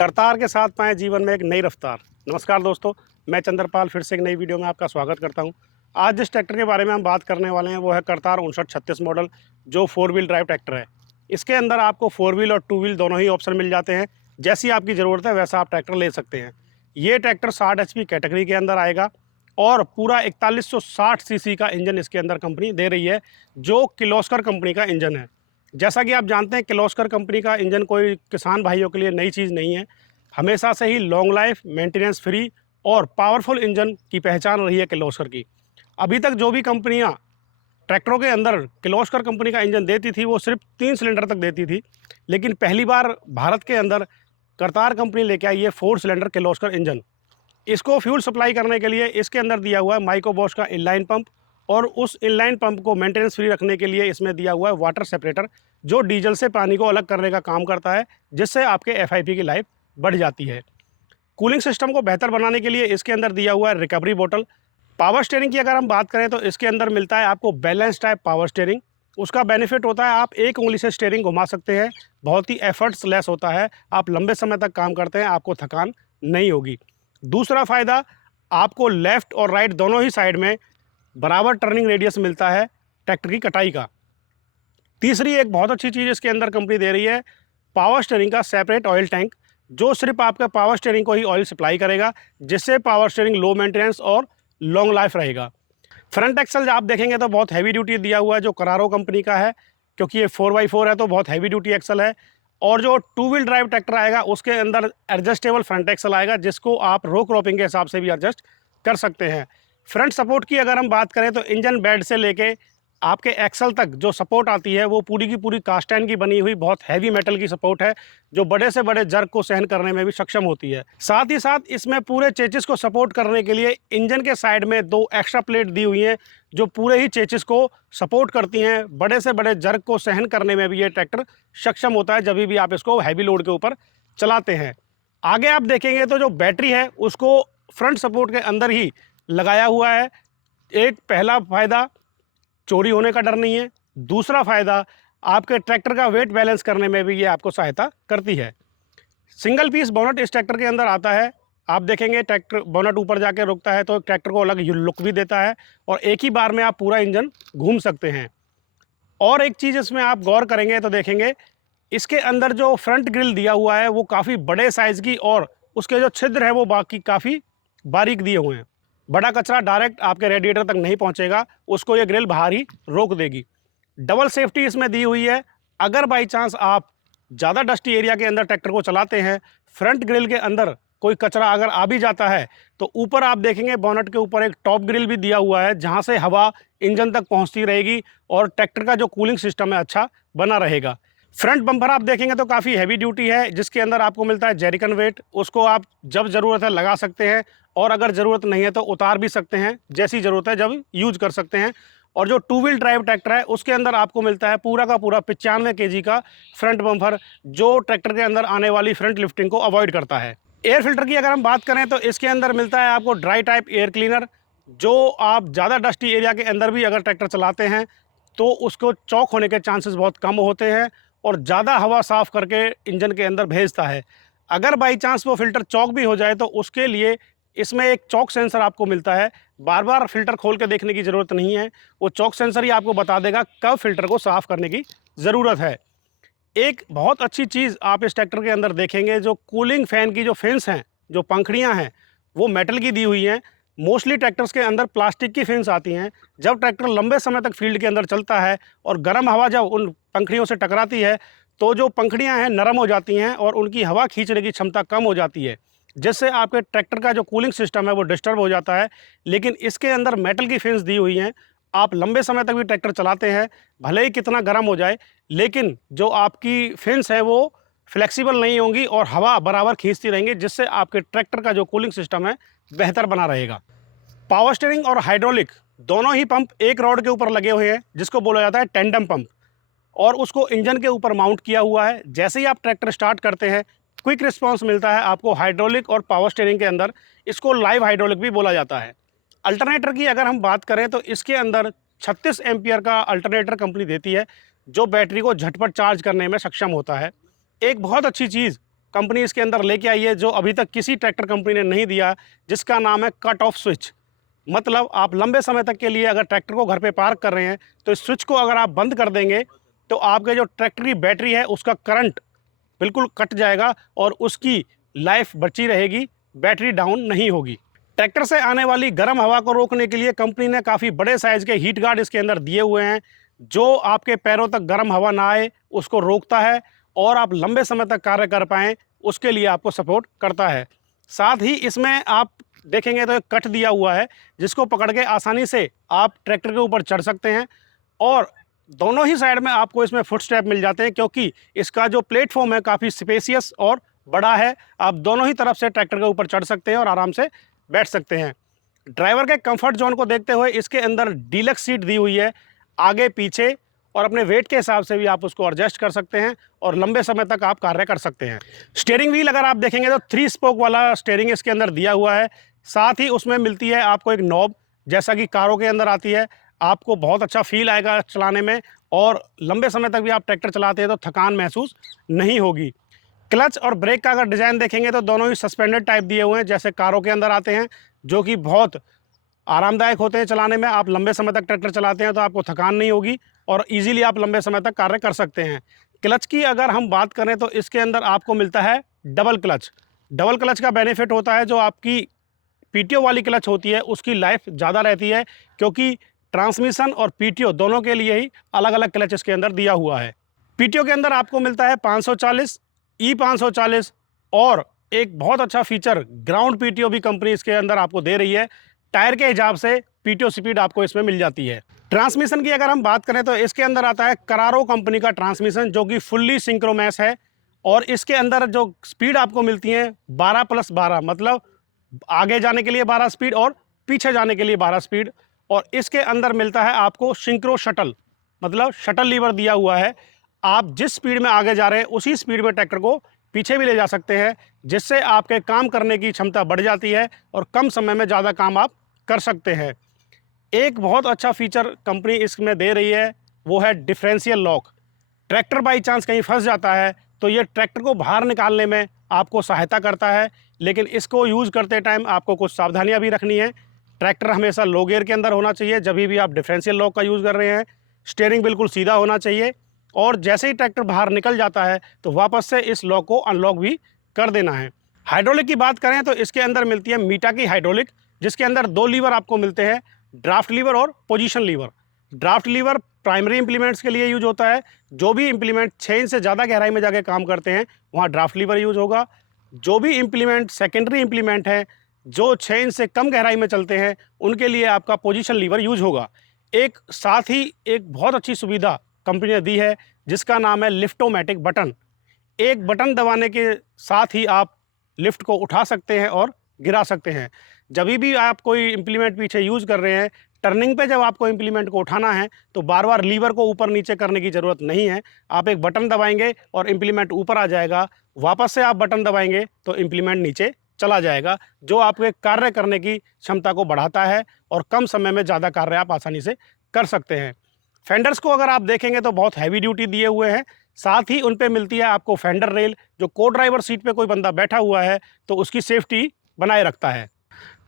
करतार के साथ पाएं जीवन में एक नई रफ्तार। नमस्कार दोस्तों, मैं चंद्रपाल फिर से एक नई वीडियो में आपका स्वागत करता हूं। आज जिस ट्रैक्टर के बारे में हम बात करने वाले हैं वो है करतार 5936 मॉडल, जो 4 व्हील ड्राइव ट्रैक्टर है। इसके अंदर आपको 4 व्हील और 2 व्हील दोनों ही ऑप्शन मिल जाते हैं। जैसी आपकी ज़रूरत है वैसा आप ट्रैक्टर ले सकते हैं। ये ट्रैक्टर 60 HP कैटेगरी के अंदर आएगा और पूरा 4160 सीसी का इंजन इसके अंदर कंपनी दे रही है, जो किर्लोस्कर कंपनी का इंजन है। जैसा कि आप जानते हैं, किर्लोस्कर कंपनी का इंजन कोई किसान भाइयों के लिए नई चीज़ नहीं है। हमेशा से ही लॉन्ग लाइफ, मेंटेनेंस फ्री और पावरफुल इंजन की पहचान रही है किर्लोस्कर की। अभी तक जो भी कंपनियां ट्रैक्टरों के अंदर किर्लोस्कर कंपनी का इंजन देती थी वो सिर्फ 3 सिलेंडर तक देती थी, लेकिन पहली बार भारत के अंदर करतार कंपनी लेके आई है 4 सिलेंडर किर्लोस्कर इंजन। इसको फ्यूल सप्लाई करने के लिए इसके अंदर दिया हुआ है माइको बॉश का इनलाइन पंप, और उस इनलाइन पंप को मेंटेनेंस फ्री रखने के लिए इसमें दिया हुआ है वाटर सेपरेटर, जो डीजल से पानी को अलग करने का काम करता है, जिससे आपके FIP की लाइफ बढ़ जाती है। कूलिंग सिस्टम को बेहतर बनाने के लिए इसके अंदर दिया हुआ है रिकवरी बोतल। पावर स्टीयरिंग की अगर हम बात करें तो इसके अंदर मिलता है आपको बैलेंस टाइप पावर स्टीयरिंग। उसका बेनिफिट होता है आप एक उंगली से स्टीयरिंग घुमा सकते हैं, बहुत ही एफर्ट्स लेस होता है, आप लंबे समय तक काम करते हैं, आपको थकान नहीं होगी। दूसरा फ़ायदा, आपको लेफ़्ट और राइट दोनों ही साइड में बराबर टर्निंग रेडियस मिलता है ट्रैक्टर की कटाई का। तीसरी एक बहुत अच्छी चीज़ इसके अंदर कंपनी दे रही है पावर स्टीयरिंग का सेपरेट ऑयल टैंक, जो सिर्फ आपका पावर स्टीयरिंग को ही ऑयल सप्लाई करेगा, जिससे पावर स्टीयरिंग लो मेंटेनेंस और लॉन्ग लाइफ रहेगा। फ्रंट एक्सल आप देखेंगे तो बहुत हैवी ड्यूटी दिया हुआ है, जो करारो कंपनी का है, क्योंकि ये 4x4 है तो बहुत हैवी ड्यूटी एक्सल है। और जो 2 व्हील ड्राइव ट्रैक्टर आएगा उसके अंदर एडजस्टेबल फ्रंट एक्सल आएगा, जिसको आप रो क्रॉपिंग के हिसाब से भी एडजस्ट कर सकते हैं। फ्रंट सपोर्ट की अगर हम बात करें तो इंजन बेड से लेके आपके एक्सल तक जो सपोर्ट आती है वो पूरी की पूरी कास्ट आयरन की बनी हुई बहुत हैवी मेटल की सपोर्ट है, जो बड़े से बड़े जर्क को सहन करने में भी सक्षम होती है। साथ ही साथ इसमें पूरे चेचिस को सपोर्ट करने के लिए इंजन के साइड में 2 एक्स्ट्रा प्लेट दी हुई हैं, जो पूरे ही चेचिस को सपोर्ट करती हैं। बड़े से बड़े जर्क को सहन करने में भी ये ट्रैक्टर सक्षम होता है, जब भी आप इसको हैवी लोड के ऊपर चलाते हैं। आगे आप देखेंगे तो जो बैटरी है उसको फ्रंट सपोर्ट के अंदर ही लगाया हुआ है। एक पहला फ़ायदा, चोरी होने का डर नहीं है। दूसरा फ़ायदा, आपके ट्रैक्टर का वेट बैलेंस करने में भी ये आपको सहायता करती है। सिंगल पीस बोनट इस ट्रैक्टर के अंदर आता है। आप देखेंगे ट्रैक्टर बोनट ऊपर जाके रुकता है तो ट्रैक्टर को अलग लुक भी देता है, और एक ही बार में आप पूरा इंजन घूम सकते हैं। और एक चीज़ इसमें आप गौर करेंगे तो देखेंगे, इसके अंदर जो फ्रंट ग्रिल दिया हुआ है वो काफ़ी बड़े साइज़ की, और उसके जो छिद्र है वो बाकी काफ़ी बारीक दिए हुए हैं। बड़ा कचरा डायरेक्ट आपके रेडिएटर तक नहीं पहुंचेगा, उसको ये ग्रिल बाहर ही रोक देगी। डबल सेफ्टी इसमें दी हुई है। अगर बाई चांस आप ज़्यादा डस्टी एरिया के अंदर ट्रैक्टर को चलाते हैं, फ्रंट ग्रिल के अंदर कोई कचरा अगर आ भी जाता है, तो ऊपर आप देखेंगे बोनट के ऊपर एक टॉप ग्रिल भी दिया हुआ है, जहां से हवा इंजन तक पहुंचती रहेगी और ट्रैक्टर का जो कूलिंग सिस्टम है अच्छा बना रहेगा। फ्रंट बम्पर आप देखेंगे तो काफ़ी हैवी ड्यूटी है, जिसके अंदर आपको मिलता है जेरिकन वेट। उसको आप जब ज़रूरत है लगा सकते हैं, और अगर ज़रूरत नहीं है तो उतार भी सकते हैं, जैसी ज़रूरत है जब यूज कर सकते हैं। और जो 2 व्हील ड्राइव ट्रैक्टर है उसके अंदर आपको मिलता है पूरा का पूरा 95 kg का फ्रंट बम्पर, जो ट्रैक्टर के अंदर आने वाली फ्रंट लिफ्टिंग को अवॉइड करता है। एयर फिल्टर की अगर हम बात करें तो इसके अंदर मिलता है आपको ड्राई टाइप एयर क्लीनर, जो आप ज़्यादा डस्टी एरिया के अंदर भी अगर ट्रैक्टर चलाते हैं तो उसको चॉक होने के चांसेस बहुत कम होते हैं, और ज़्यादा हवा साफ़ करके इंजन के अंदर भेजता है। अगर बाई चांस वो फ़िल्टर चॉक भी हो जाए तो उसके लिए इसमें एक चॉक सेंसर आपको मिलता है। बार बार फ़िल्टर खोल के देखने की ज़रूरत नहीं है, वो चॉक सेंसर ही आपको बता देगा कब फ़िल्टर को साफ़ करने की ज़रूरत है। एक बहुत अच्छी चीज़ आप इस ट्रैक्टर के अंदर देखेंगे, जो कूलिंग फ़ैन की जो फिन्स हैं, जो पंखड़ियाँ हैं, वो मेटल की दी हुई हैं। मोस्टली ट्रैक्टर्स के अंदर प्लास्टिक की फिन्स आती हैं। जब ट्रैक्टर लंबे समय तक फील्ड के अंदर चलता है और गर्म हवा जब उन पंखड़ियों से टकराती है, तो जो पंखड़ियाँ हैं नरम हो जाती हैं और उनकी हवा खींचने की क्षमता कम हो जाती है, जिससे आपके ट्रैक्टर का जो कूलिंग सिस्टम है वो डिस्टर्ब हो जाता है। लेकिन इसके अंदर मेटल की फिन्स दी हुई हैं, आप लंबे समय तक भी ट्रैक्टर चलाते हैं, भले ही कितना गर्म हो जाए, लेकिन जो आपकी फिन्स हैं वो फ्लेक्सिबल नहीं होंगी और हवा बराबर खींचती रहेंगी, जिससे आपके ट्रैक्टर का जो कूलिंग सिस्टम है बेहतर बना रहेगा। पावर स्टीयरिंग और हाइड्रोलिक दोनों ही पंप एक रॉड के ऊपर लगे हुए हैं, जिसको बोला जाता है टेंडम पंप, और उसको इंजन के ऊपर माउंट किया हुआ है। जैसे ही आप ट्रैक्टर स्टार्ट करते हैं, क्विक रिस्पांस मिलता है आपको हाइड्रोलिक और पावर स्टीयरिंग के अंदर। इसको लाइव हाइड्रोलिक भी बोला जाता है। अल्टरनेटर की अगर हम बात करें तो इसके अंदर 36 एम्पियर का अल्टरनेटर कंपनी देती है, जो बैटरी को झटपट चार्ज करने में सक्षम होता है। एक बहुत अच्छी चीज़ कंपनी इसके अंदर लेके आई है जो अभी तक किसी ट्रैक्टर कंपनी ने नहीं दिया, जिसका नाम है कट ऑफ स्विच। मतलब आप लंबे समय तक के लिए अगर ट्रैक्टर को घर पे पार्क कर रहे हैं तो इस स्विच को अगर आप बंद कर देंगे तो आपके जो ट्रैक्टर की बैटरी है उसका करंट बिल्कुल कट जाएगा और उसकी लाइफ बची रहेगी, बैटरी डाउन नहीं होगी। ट्रैक्टर से आने वाली गर्म हवा को रोकने के लिए कंपनी ने काफ़ी बड़े साइज़ के हीट गार्ड इसके अंदर दिए हुए हैं, जो आपके पैरों तक गर्म हवा ना आए उसको रोकता है और आप लंबे समय तक कार्य कर पाएँ उसके लिए आपको सपोर्ट करता है। साथ ही इसमें आप देखेंगे तो एक कट दिया हुआ है जिसको पकड़ के आसानी से आप ट्रैक्टर के ऊपर चढ़ सकते हैं और दोनों ही साइड में आपको इसमें फुट स्टेप मिल जाते हैं, क्योंकि इसका जो प्लेटफॉर्म है काफ़ी स्पेसियस और बड़ा है। आप दोनों ही तरफ से ट्रैक्टर के ऊपर चढ़ सकते हैं और आराम से बैठ सकते हैं। ड्राइवर के कंफर्ट जोन को देखते हुए इसके अंदर डीलक्स सीट दी हुई है, आगे पीछे, और अपने वेट के हिसाब से भी आप उसको एडजस्ट कर सकते हैं और लंबे समय तक आप कार्य कर सकते हैं। स्टीयरिंग व्हील अगर आप देखेंगे तो 3 स्पोक वाला स्टीयरिंग इसके अंदर दिया हुआ है। साथ ही उसमें मिलती है आपको एक नॉब, जैसा कि कारों के अंदर आती है। आपको बहुत अच्छा फील आएगा चलाने में और लंबे समय तक भी आप ट्रैक्टर चलाते हैं तो थकान महसूस नहीं होगी। क्लच और ब्रेक का अगर डिज़ाइन देखेंगे तो दोनों ही सस्पेंडेड टाइप दिए हुए हैं, जैसे कारों के अंदर आते हैं, जो कि बहुत आरामदायक होते हैं चलाने में। आप लंबे समय तक ट्रैक्टर चलाते हैं तो आपको थकान नहीं होगी और इजीली आप लंबे समय तक कार्य कर सकते हैं। क्लच की अगर हम बात करें तो इसके अंदर आपको मिलता है डबल क्लच। डबल क्लच का बेनिफिट होता है जो आपकी पीटीओ वाली क्लच होती है उसकी लाइफ ज़्यादा रहती है, क्योंकि ट्रांसमिशन और पीटीओ दोनों के लिए ही अलग अलग क्लच इसके अंदर दिया हुआ है। पीटीओ के अंदर आपको मिलता है 540, E540 और एक बहुत अच्छा फीचर ग्राउंड पीटीओ भी कंपनी इसके अंदर आपको दे रही है। टायर के हिसाब से पीटीओ स्पीड आपको इसमें मिल जाती है। ट्रांसमिशन की अगर हम बात करें तो इसके अंदर आता है करारो कंपनी का ट्रांसमिशन, जो कि फुल्ली सिंक्रोमैस है और इसके अंदर जो स्पीड आपको मिलती है 12+12, मतलब आगे जाने के लिए 12 स्पीड और पीछे जाने के लिए 12 स्पीड। और इसके अंदर मिलता है आपको सिंक्रो शटल, मतलब शटल लीवर दिया हुआ है। आप जिस स्पीड में आगे जा रहे हैं उसी स्पीड में ट्रैक्टर को पीछे भी ले जा सकते हैं, जिससे आपके काम करने की क्षमता बढ़ जाती है और कम समय में ज़्यादा काम आप कर सकते हैं। एक बहुत अच्छा फीचर कंपनी इसमें दे रही है, वो है differential lock. Tractor by chance कहीं फंस जाता है तो ये ट्रैक्टर को बाहर निकालने में आपको सहायता करता है, लेकिन इसको यूज़ करते टाइम आपको कुछ सावधानियां भी रखनी है। ट्रैक्टर हमेशा लो गियर के अंदर होना चाहिए जब भी आप डिफरेंशियल लॉक का यूज़ कर रहे हैं। स्टीयरिंग बिल्कुल सीधा होना चाहिए और जैसे ही ट्रैक्टर बाहर निकल जाता है तो वापस से इस लॉक को अनलॉक भी कर देना है। हाइड्रोलिक की बात करें तो इसके अंदर मिलती है मीटा की हाइड्रोलिक, जिसके अंदर 2 लीवर आपको मिलते हैं, ड्राफ्ट लीवर और position lever. Draft lever primary implements के लिए यूज होता है। जो भी इंप्लीमेंट 6 इंच से ज़्यादा गहराई में जाके काम करते हैं वहाँ ड्राफ्ट लीवर यूज होगा। जो भी इंप्लीमेंट सेकेंडरी इंप्लीमेंट है जो 6 इंच से कम गहराई में चलते हैं उनके लिए आपका पोजीशन लीवर यूज होगा। एक साथ ही एक बहुत अच्छी सुविधा कंपनी ने दी है जिसका नाम है लिफ्टोमेटिक बटन। एक बटन दबाने के साथ ही आप लिफ्ट को उठा सकते हैं और गिरा सकते हैं। जब भी आप कोई इंप्लीमेंट पीछे यूज़ कर रहे हैं, टर्निंग पे जब आपको इंप्लीमेंट को उठाना है तो बार बार लीवर को ऊपर नीचे करने की ज़रूरत नहीं है। आप एक बटन दबाएंगे और इंप्लीमेंट ऊपर आ जाएगा, वापस से आप बटन दबाएंगे तो इंप्लीमेंट नीचे चला जाएगा, जो आपके कार्य करने की क्षमता को बढ़ाता है और कम समय में ज़्यादा कार्य आप आसानी से कर सकते हैं। फेंडर्स को अगर आप देखेंगे तो बहुत हैवी ड्यूटी दिए हुए हैं। साथ ही उन पे मिलती है आपको फेंडर रेल, जो को ड्राइवर सीट पे कोई बंदा बैठा हुआ है तो उसकी सेफ्टी बनाए रखता है।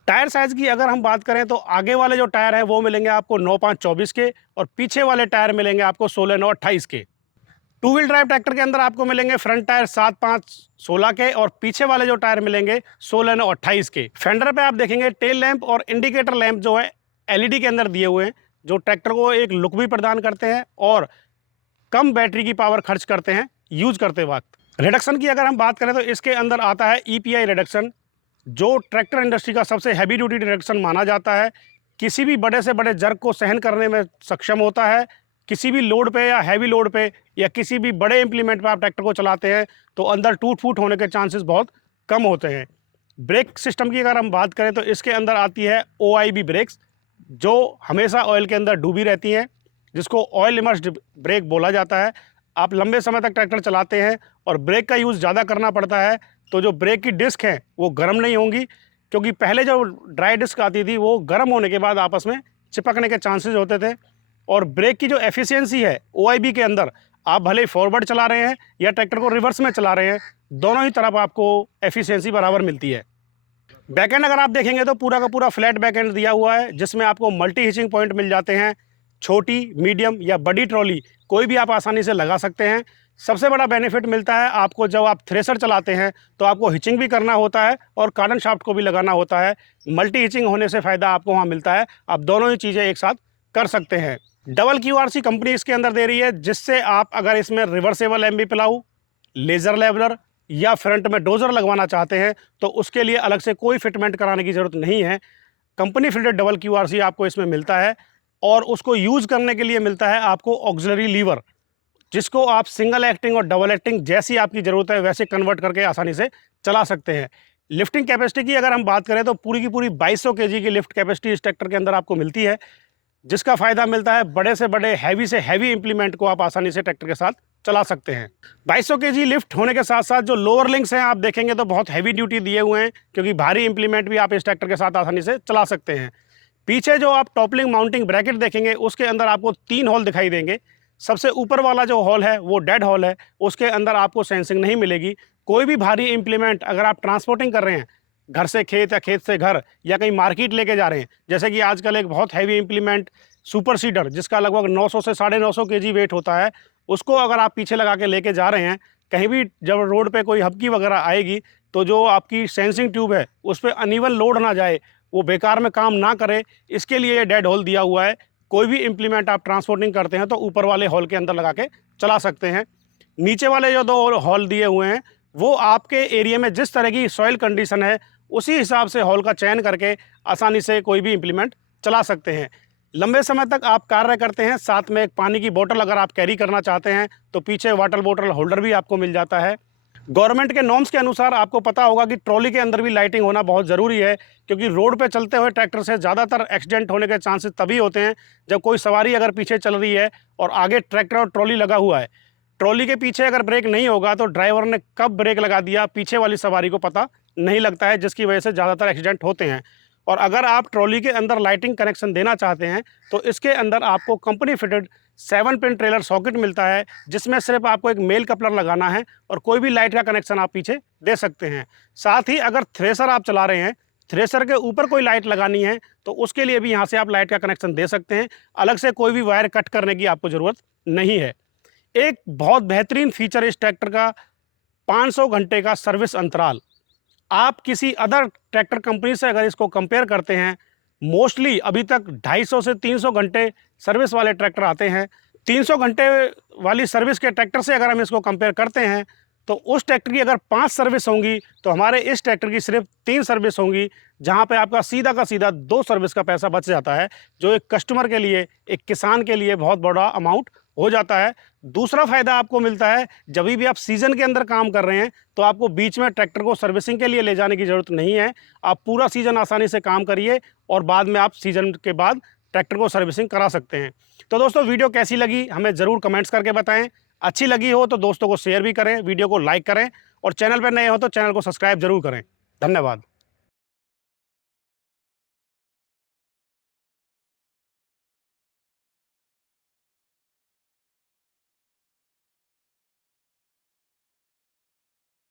टायर साइज़ की अगर हम बात करें तो आगे वाले जो टायर हैं वो मिलेंगे आपको 9.5-24 के और पीछे वाले टायर मिलेंगे आपको 16-9-28 के। 2 व्हील ड्राइव ट्रैक्टर के अंदर आपको मिलेंगे फ्रंट टायर 7.5-16 के और पीछे वाले जो टायर मिलेंगे 16-9-28 के। फेंडर पे आप देखेंगे टेल लैंप और इंडिकेटर लैंप जो है एलईडी के अंदर दिए हुए हैं, जो ट्रैक्टर को एक लुक भी प्रदान करते हैं और कम बैटरी की पावर खर्च करते हैं यूज करते वक्त। रिडक्शन की अगर हम बात करें तो इसके अंदर आता है ईपीआई रिडक्शन, जो ट्रैक्टर इंडस्ट्री का सबसे हैवी ड्यूटी रिडक्शन माना जाता है। किसी भी बड़े से बड़े जर्क को सहन करने में सक्षम होता है। किसी भी लोड पे या हैवी लोड पे या किसी भी बड़े इंप्लीमेंट पे आप ट्रैक्टर को चलाते हैं तो अंदर टूट फूट होने के चांसेस बहुत कम होते हैं। ब्रेक सिस्टम की अगर हम बात करें तो इसके अंदर आती है OIB ब्रेक्स, जो हमेशा ऑयल के अंदर डूबी रहती हैं, जिसको ऑयल इमर्स्ड ब्रेक बोला जाता है। आप लंबे समय तक ट्रैक्टर चलाते हैं और ब्रेक का यूज़ ज़्यादा करना पड़ता है तो जो ब्रेक की डिस्क हैं वो गर्म नहीं होंगी, क्योंकि पहले जो ड्राई डिस्क आती थी वो गर्म होने के बाद आपस में चिपकने के चांसेस होते थे। और ब्रेक की जो एफिशिएंसी है OIB के अंदर आप भले ही फॉरवर्ड चला रहे हैं या ट्रैक्टर को रिवर्स में चला रहे हैं, दोनों ही तरफ आपको एफिशिएंसी बराबर मिलती है। बैकएंड अगर आप देखेंगे तो पूरा का पूरा फ्लैट बैकएंड दिया हुआ है, जिसमें आपको मल्टी हिचिंग पॉइंट मिल जाते हैं। छोटी, मीडियम या बड़ी ट्रॉली कोई भी आप आसानी से लगा सकते हैं। सबसे बड़ा बेनिफिट मिलता है आपको, जब आप थ्रेसर चलाते हैं तो आपको हिचिंग भी करना होता है और कार्डन शाफ्ट को भी लगाना होता है। मल्टी हिचिंग होने से फ़ायदा आपको वहाँ मिलता है, आप दोनों ही चीज़ें एक साथ कर सकते हैं। डबल QRC कंपनी इसके अंदर दे रही है, जिससे आप अगर इसमें reversible MB plough, laser leveller या फ्रंट में डोजर लगवाना चाहते हैं तो उसके लिए अलग से कोई फिटमेंट कराने की ज़रूरत नहीं है। कंपनी फिटेड डबल QRC आपको इसमें मिलता है और उसको यूज़ करने के लिए मिलता है आपको ऑक्सिलरी लीवर, जिसको आप सिंगल एक्टिंग और डबल एक्टिंग जैसी आपकी ज़रूरत है वैसे कन्वर्ट करके आसानी से चला सकते हैं। लिफ्टिंग कैपेसिटी की अगर हम बात करें तो पूरी की पूरी 2200 kg की लिफ्ट कैपेसिटी इस ट्रैक्टर के अंदर आपको मिलती है, जिसका फ़ायदा मिलता है बड़े से बड़े, हैवी से हैवी इंप्लीमेंट को आप आसानी से ट्रैक्टर के साथ चला सकते हैं। 2200 kg लिफ्ट होने के साथ साथ जो लोअर लिंक्स हैं आप देखेंगे तो बहुत हैवी ड्यूटी दिए हुए हैं, क्योंकि भारी इंप्लीमेंट भी आप इस ट्रैक्टर के साथ आसानी से चला सकते हैं। पीछे जो आप टॉपलिंग माउंटिंग ब्रैकेट देखेंगे उसके अंदर आपको 3 हॉल दिखाई देंगे। सबसे ऊपर वाला जो हॉल है वो डेड हॉल है, उसके अंदर आपको सेंसिंग नहीं मिलेगी। कोई भी भारी इंप्लीमेंट अगर आप ट्रांसपोर्टिंग कर रहे हैं, घर से खेत या खेत से घर या कहीं मार्केट लेके जा रहे हैं, जैसे कि आजकल एक बहुत हैवी इंप्लीमेंट सुपर सीडर जिसका लगभग 900 से 950 kg वेट होता है, उसको अगर आप पीछे लगा के लेके जा रहे हैं, कहीं भी जब रोड पे कोई हबकी वगैरह आएगी तो जो आपकी सेंसिंग ट्यूब है उस पर अनइवन लोड ना जाए, वो बेकार में काम ना करे, इसके लिए ये डेड हॉल दिया हुआ है। कोई भी इंप्लीमेंट आप ट्रांसपोर्टिंग करते हैं तो ऊपर वाले हॉल के अंदर लगा के चला सकते हैं। नीचे वाले जो 2 हॉल दिए हुए हैं वो आपके एरिया में जिस तरह की सॉइल कंडीशन है उसी हिसाब से हॉल का चयन करके आसानी से कोई भी इंप्लीमेंट चला सकते हैं। लंबे समय तक आप कार्य करते हैं, साथ में एक पानी की बोतल अगर आप कैरी करना चाहते हैं तो पीछे वाटर बोतल होल्डर भी आपको मिल जाता है। गवर्नमेंट के नॉर्म्स के अनुसार आपको पता होगा कि ट्रॉली के अंदर भी लाइटिंग होना बहुत ज़रूरी है, क्योंकि रोड पे चलते हुए ट्रैक्टर से ज़्यादातर एक्सीडेंट होने के चांसेस तभी होते हैं जब कोई सवारी अगर पीछे चल रही है और आगे ट्रैक्टर और ट्रॉली लगा हुआ है। ट्रॉली के पीछे अगर ब्रेक नहीं होगा तो ड्राइवर ने कब ब्रेक लगा दिया पीछे वाली सवारी को पता नहीं लगता है, जिसकी वजह से ज़्यादातर एक्सीडेंट होते हैं। और अगर आप ट्रॉली के अंदर लाइटिंग कनेक्शन देना चाहते हैं तो इसके अंदर आपको company fitted 7 pin trailer socket मिलता है, जिसमें सिर्फ आपको एक मेल कपलर लगाना है और कोई भी लाइट का कनेक्शन आप पीछे दे सकते हैं। साथ ही अगर थ्रेसर आप चला रहे हैं, थ्रेसर के ऊपर कोई लाइट लगानी है तो उसके लिए भी यहाँ से आप लाइट का कनेक्शन दे सकते हैं। अलग से कोई भी वायर कट करने की आपको ज़रूरत नहीं है। एक बहुत बेहतरीन फीचर इस ट्रैक्टर का 500 घंटे का सर्विस अंतराल। आप किसी अदर ट्रैक्टर कंपनी से अगर इसको कंपेयर करते हैं, मोस्टली अभी तक 250 से 300 घंटे सर्विस वाले ट्रैक्टर आते हैं। 300 घंटे वाली सर्विस के ट्रैक्टर से अगर हम इसको कंपेयर करते हैं तो उस ट्रैक्टर की अगर 5 सर्विस होंगी तो हमारे इस ट्रैक्टर की सिर्फ 3 सर्विस होंगी, जहां पे आपका सीधा का सीधा 2 सर्विस का पैसा बच जाता है, जो एक कस्टमर के लिए, एक किसान के लिए बहुत बड़ा अमाउंट हो जाता है। दूसरा फ़ायदा आपको मिलता है, जब भी आप सीज़न के अंदर काम कर रहे हैं तो आपको बीच में ट्रैक्टर को सर्विसिंग के लिए ले जाने की ज़रूरत नहीं है। आप पूरा सीज़न आसानी से काम करिए और बाद में आप सीज़न के बाद ट्रैक्टर को सर्विसिंग करा सकते हैं। तो दोस्तों, वीडियो कैसी लगी हमें ज़रूर कमेंट्स करके बताएं। अच्छी लगी हो तो दोस्तों को शेयर भी करें, वीडियो को लाइक करें और चैनल पर नए हो तो चैनल को सब्सक्राइब जरूर करें। धन्यवाद।